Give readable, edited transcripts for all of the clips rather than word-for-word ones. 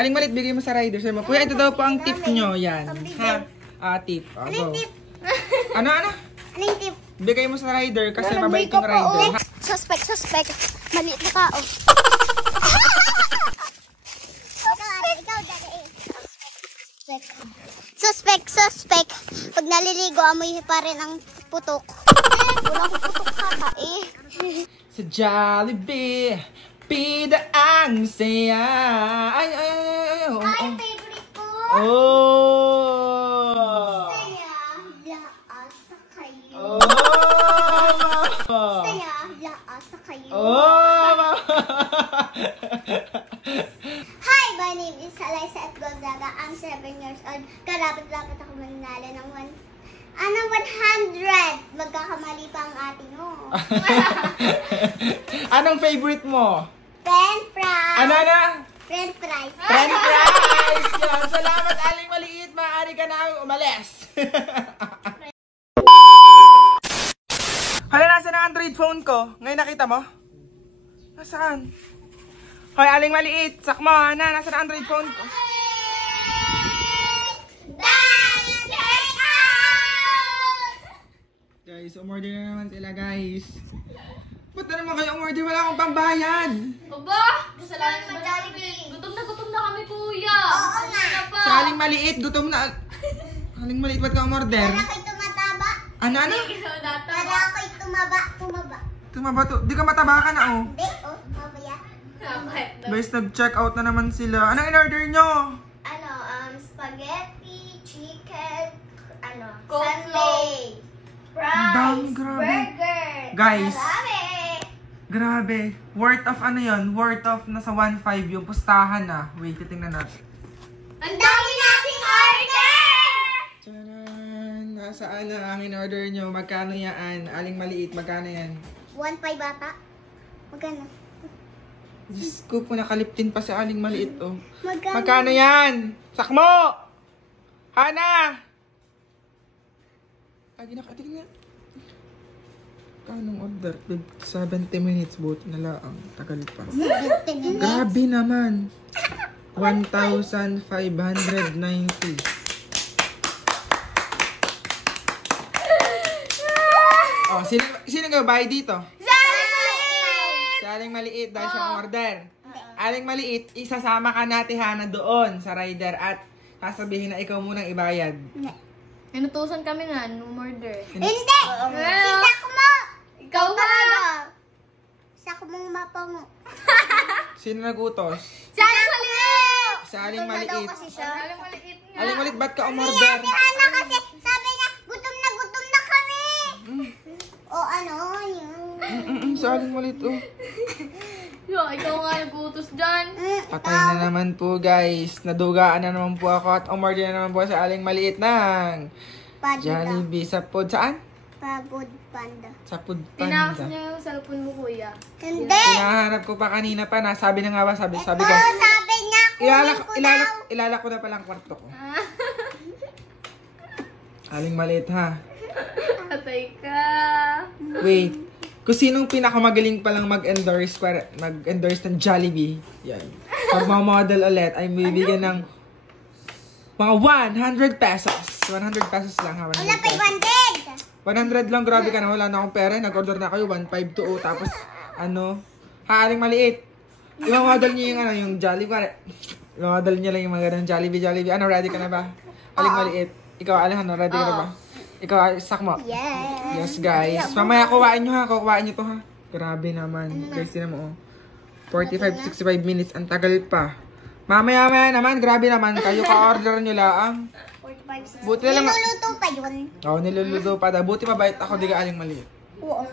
Aling Maliit, bigay mo sa rider. Sabi mo, kuya, ito daw po ang tip nyo. Yan. Ha? Tip. Anong tip? Ano? Anong tip? Bigay mo sa rider kasi mabait yung rider. Suspect. Maliit na tao. Ikaw, dali. Suspect. Pag naliligo, amoy pa rin ang putok. Wala akong putok kaka eh. Sa Jollibee, pida ang saya. Ay. Ay, favorite ko. Oh! Saya, laasa kayo. Oh! Saya, laasa kayo. Oh! Hi, my name is Alyssa at Gonzaga. I'm 7 years old. Karapit-lapit ako mananalo ng 100. Magkakamali pa ang ate nyo. Anong favorite mo? French fries. Ano? French fries. French fries! Yan. Salamat, Aling Maliit. Maaari ka na umalis. Hala, nasa na Android phone ko? Ngayon nakita mo? Nasaan? Hoy, Aling Maliit. Sakmo, na. Nasa na Android phone ko? Guys, umorder na naman sila, guys. Ba't na naman kayo umorder? Wala akong pambayad. Aba! Kasalanan mo Jollibee. Gutom na kami, kuya. Oo nga. Sa Aling Maliit, gutom na. Aling Maliit, ba't ka umorder? Para ako'y tumataba. Ano? Para ako'y tumaba. Tumaba to. Di ka mataba ka na, oh. Hindi, mamaya. Guys, nag-check out na naman sila. Anong in-order nyo? Spaghetti, chicken, Coleslaw. sundae, Ang dami, fries, grabe. burger. Guys. Marami. Grabe. Worth of ano yun? Worth of nasa 1.5 yung pustahan na. Wait, titingnan natin. Ang dami nating order! Tcharan! Nasaan na ang in-order nyo? Magkano yan? Aling Maliit, magkano yan? 1.5 bata? Magkano? Diyos ko po, nakaliptin pa si Aling Maliit, oh. Magkano? Magkano yan? Sakmo! Hana! Tingnan. Kanong order? 70 minutes, buti na lang. Tagal pa. 70 minutes. Grabe naman. 1,590. Oh, sino nag-buy dito? Si Aling Maliit dahil siya order. Aling Maliit, isasama ka natin, Hana, doon sa rider at sasabihin na ikaw munang ibayad. Inutusan kami na, no order. Hindi! Si Sakmo! Ikaw ba? Sakmong mapango. Sino nagutos? Saan maliit? Si Aling Maliit. Kasi siya. Aling maliit nga. Aling Maliit, ba't ka umorder? Si Hana kasi sabi niya, gutom na kami. O ano, yun. Si Aling Maliit, oh. Yo, ikaw nga nagutos dyan. Patay na naman po, guys. Nadugaan na naman po ako at umorder na naman po sa Aling Maliit ng Jollibee sa food. Saan? Pagod panda. Sa food Tinakas panda. niya yung cellphone mo, kuya. Hindi! Hinahanap ko pa kanina pa na. Sabi na nga ba? Sabi ko. Sabi niya, kunin ko daw. Ilala ko na palang kwarto ko. Aling Maliit, ha? Patay ka. Wait. Kung sinong pinakamagaling palang mag-endorse ng Jollibee, yan. Pag model ulit, ay bibigyan ng mga 100 pesos. 100 pesos lang, ha? 100 Wala pa pesos. 100. 100 lang, grabe ka na. Wala na akong pera. Nag-order na kayo, 152. Tapos, Aling Maliit. I-model niyo yung, yung Jollibee. I-model niyo lang yung mga ganun, Jollibee. Ano, ready ka na ba? Aling Maliit. Ikaw, Alejandro, ready ka na ba? Ikaw, Sakmo. Yes. Yes, guys. Mamaya, kuwain nyo, ha. Kuwain nyo to, ha. Grabe naman. Guys, tinan mo, oh. 45-65 minutes. Ang tagal pa. Mamaya naman. Grabe naman. Kayo ka-order nyo lang. 45. Buti na lang. Niluluto pa yun. Oo, niluluto pa daw. Buti mabait ako, di ka Aling Maliit. Oo.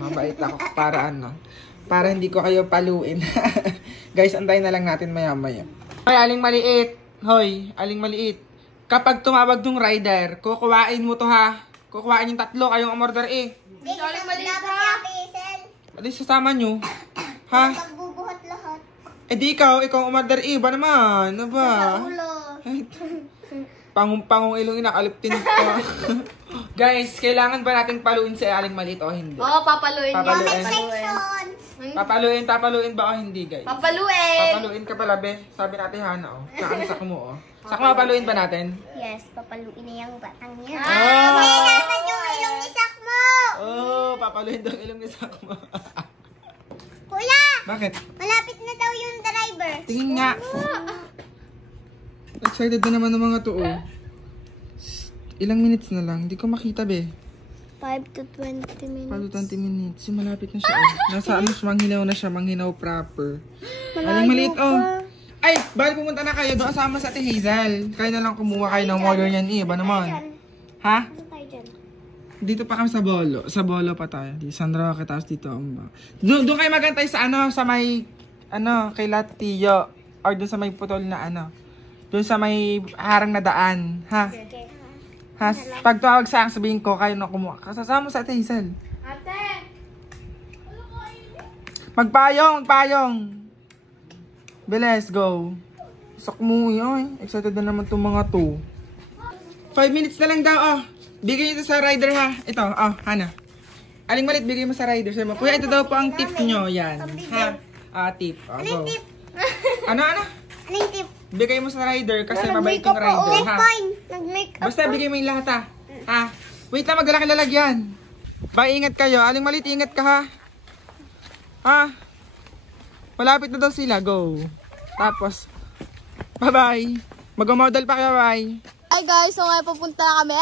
Mabait ako para para hindi ko kayo paluin. Guys, antayin na lang natin maya-maya. Hoy, Aling Maliit. Hoy, Aling Maliit. Kapag tumawag ng rider, kukuhain mo to, ha. Kukuhain yung 3 kayong umorder, eh. Hindi, kasama dapat si Ate Isel. Adi, sasama nyo. Ha? Pagbubuhat lahat. Eh di ikaw umorder, eh. Ba naman? Ano ba? Sa ulo. Pangong ilong inakaliptin ko. Guys, kailangan ba nating paluin si Aling Maliit o hindi? Oo, papaluin niya. Papaluin. Comment section. Papaluin ba o hindi, guys? Papaluin! Papaluin ka pala, be. Sabi natin, Hana, oh. Tsaka ang sak mo, oh. Sak mo, papaluin ba natin? Yes, papaluin na yung batang yan. Oh! Dapat yung ilong ni Sakmo! Oh, papaluin daw ang ilong ni sak mo. Kuya! Bakit? Malapit na daw yung driver. Tingin nga. Excited na naman ng mga to, oh. Ilang minutes na lang. Hindi ko makita, be. 5 to 20 minutes. 5 to 20 minutes. Yung malapit na siya, oh. Nasa ano, manghinaw na siya. Manghinaw proper. Aling maliit, oh. Ay, bali pumunta na kayo doon kasama sa Ate Hazel. Kayo na lang kumuha kayo ng order niyan, eh. Ba naman? Ha? Ano tayo dyan? Dito pa kami sa Bolo. Sa Bolo pa tayo. Di Sandra Roque, tapos dito. Doon kayo magantay sa ano, sa may, ano, kay Latiyo. Or doon sa may putol na ano. Doon sa may harang na daan. Ha? Okay. Ha? Pag tawag sa akin, sabihin ko, kayo na kumuha. Kasasama mo sa Ate Hazel. Ate! Magpayong! Bilis, go. Sak mo yun. Excited na naman itong mga to. 5 minutes na lang daw, oh. Bigay nyo ito sa rider, ha. Ito, oh, Hana. Aling malit, bigay mo sa rider. Sabi mo, kuya, ito daw po ang tip nyo. Yan. Ha? Tip. Oh, go. Ano? Ano yung tip? Bigay mo sa rider kasi mabait yung rider, ha. Nag-make up. Basta bigay mo yung lahat, ha. Ha? Wait lang, maglalaki lalagyan. Bye, ingat kayo. Aling malit, ingat ka, ha. Ha? Malapit na daw sila. Go. Tapos, bye-bye. Mag-model pa kayo, bye. Hi guys, so ngayon pupunta na kami.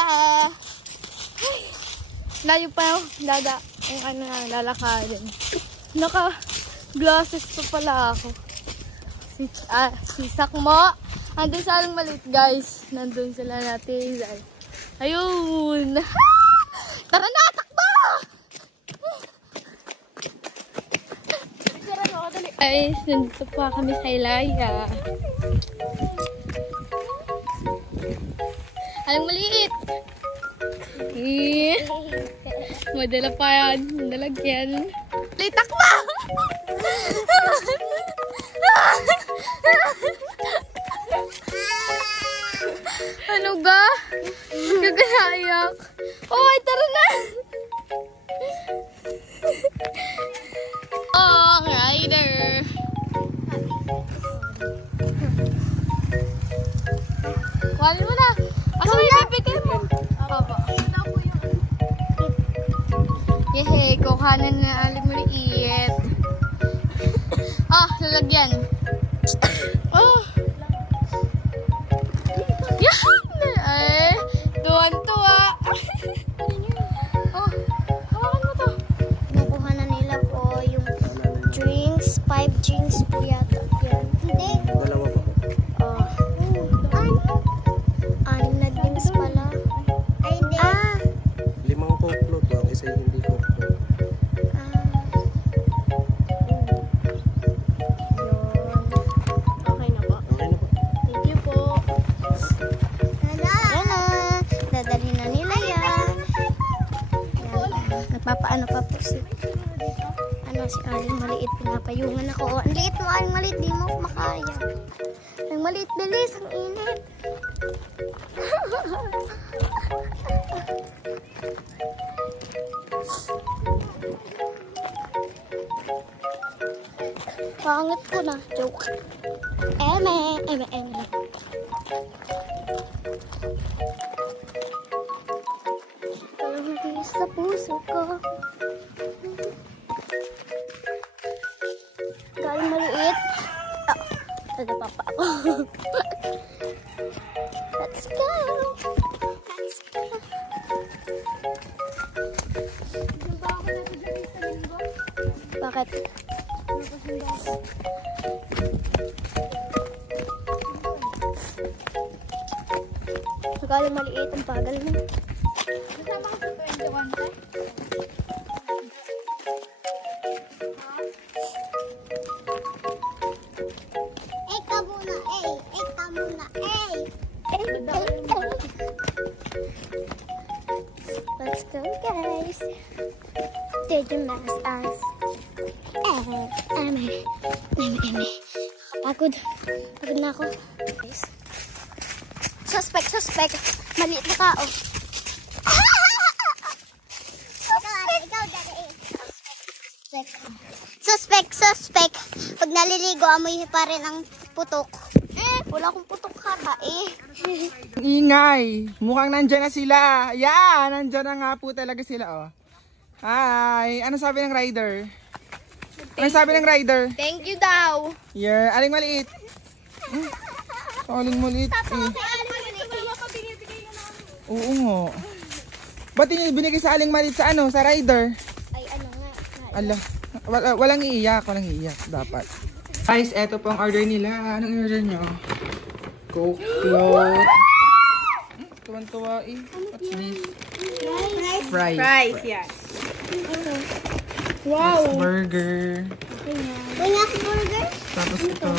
Layo pa yung daga. Yung ano na, lalakarin. Naka-glasses pa pala ako. Si Sakmo. Andun sa aling maliit guys. Nandun sila natin. Ayun. Tara na, takbo! Guys, nandito pa kami sa Ilaya. Alang maliit. Madala pa yan. Nalagyan. Litak mo! Ano ga? Gaganayak. Oh, tara na! Oh, rider! Kuhanin mo na! Asa may bibigay mo? Papa. Yehe, kuhanan na aling maliit. Ah, lalagyan. Oh. Yan! Ay, tuwan-tuwa. Oh, hawakan mo to. Nakuha na nila po yung drinks. 5 drinks po yata. Yan. Hindi. Dalawa pa po. Oh. Anim na drinks pala. Ay, hindi. 5 coke float lang, isa yung hindi coke float. Okay na po. Okay na po. Thank you po. Yan na. Dadalhin na nila yan. Nagpapaano pa po si Aling Maliit. Pinapayungan ako. Oh, ang liit mo, Aling Maliit. Di mo makaya. Aling Maliit, bilis. Ang init. Pangit ko na. Joke. Eme. Palagi sa puso ko. Galing maliit. Tada papa ako. Let's go. Bakit? Galing maliit ang bagal mo. Kasama ko sa 21 tayo. Let's go, guys. Did you mess us? Eme. Pagod na ako. Suspect. Maliit na kao. Suspect. maligo, amoy pa rin ang putok. Wala akong putok hata eh. Ingay. Mukhang nandyan na sila. Yan, nandyan na nga po talaga sila, oh. Hi. Ano sabi ng rider? Ano sabi ng rider? Thank you daw. Yeah, aling maliit. Aling maliit eh. Oo nga. Ba't niyo binigay sa aling maliit sa ano? Sa rider? Ay, ano nga. Ala, walang iiyak. Walang iiyak. Dapat. Guys, eto po ang order nila. Anong order nyo? Coke float. Tuwan-tuwa eh. What's this? Fries. Fries, yes. Wow. Next burger. Wala akong burger? Tapos ito.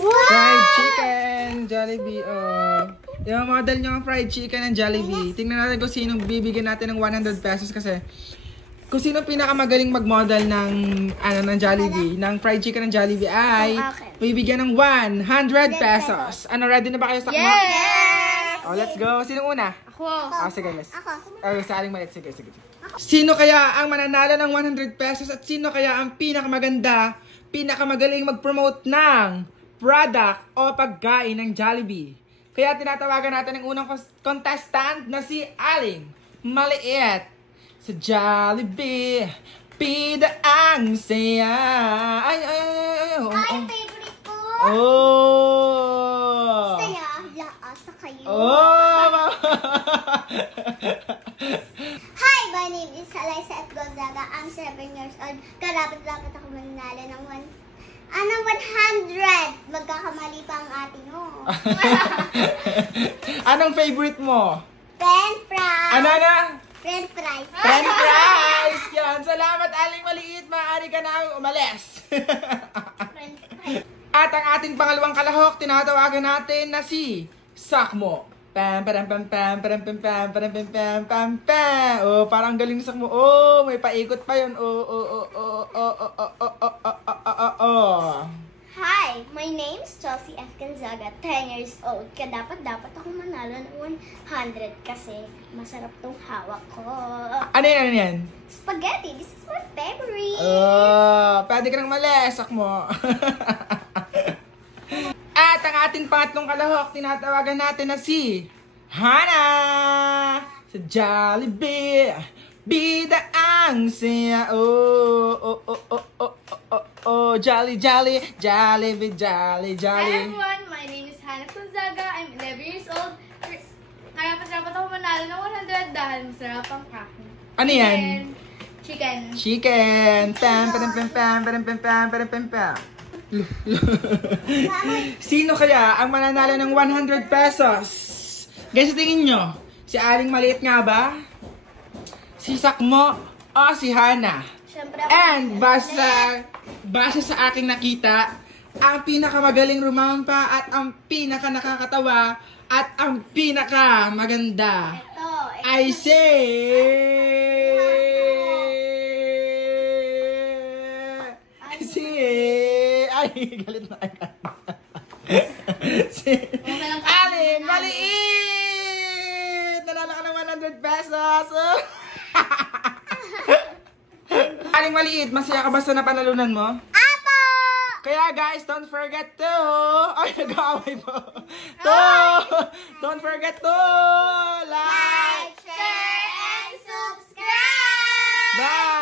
Fried chicken. Jollibee. Oh. Yung model nyo ang fried chicken and Jollibee. Tingnan natin kung sino bibigyan natin ng 100 pesos kasi kung sino pinakamagaling mag-model ng ng Jollibee, ng fried chicken ng Jollibee ay bibigyan ng 100 pesos. Ano, ready na ba kayo sa Yes! Oh, let's go. Sino una? Ako. Sige, let's. Ako. Sa aling maliit. Sige. Sino kaya ang mananalo ng 100 pesos at sino kaya ang pinakamaganda, pinakamagaling mag-promote ng product o pagkain ng Jollibee? Kaya tinatawagan natin ang unang contestant na si Aling Maliit. Sa Jollibee, pida ang saya. Ay. Ay, favorite ko. Oh! Kaya, laasa kayo. Oh! Hi, my name is Alyssa at Gonzaga. I'm 7 years old. Karapat-dapat ako mananalo ng 100. Magkakamali pa ang ating Anong favorite mo? French fries. Ano na? French fries. French fries! Yan. Salamat, Aling Maliit. Maaari ka na umalis. French fries. At ang ating pangalawang kalahok, tinatawagan natin na si Sakmo. Pam, pam, pam, pam, pam, pam, pam, pam, pam, pam, pam, pam. Oh, parang galing ni Sakmo. Oh, may paikot pa yun. Oh. Hi, my name is Chelsea F. Gonzaga, 10 years old. Kaya dapat ako manalo ng 100 kasi masarap tong hawak ko. Ano yan? Spaghetti, this is my favorite. Oh, pwede ka nang malesak mo. At ang ating pangatlong kalahok, tinatawagan natin na si Hana sa Jollibee. Bida ang saya. Oh, Jolly, Jollibee, Jolly. Hi everyone, my name is Hannah Gonzaga. I'm 11 years old. Kaya dapat ako manalo ng 100 dahil masarap ang kain. Ano yan? Chicken. Pam. Sino kaya ang mananalo ng 100 pesos? Guys, tingin nyo, si Aling Maliit nga ba? Si Sakmo o si Hana? Siyempre, And base sa aking nakita, ang pinakamagaling rumampa at ang pinaka-nakakatawa at ang pinaka-maganda I say ay, galit na agad. Si Aling Maliit! Nanalo ka ng 100 pesos! Aling Maliit, masaya ka ba sa napanalunan mo? Apo! Kaya guys, don't forget to... Ay, nag-aaway po. Don't forget to... Like, share, and subscribe! Bye!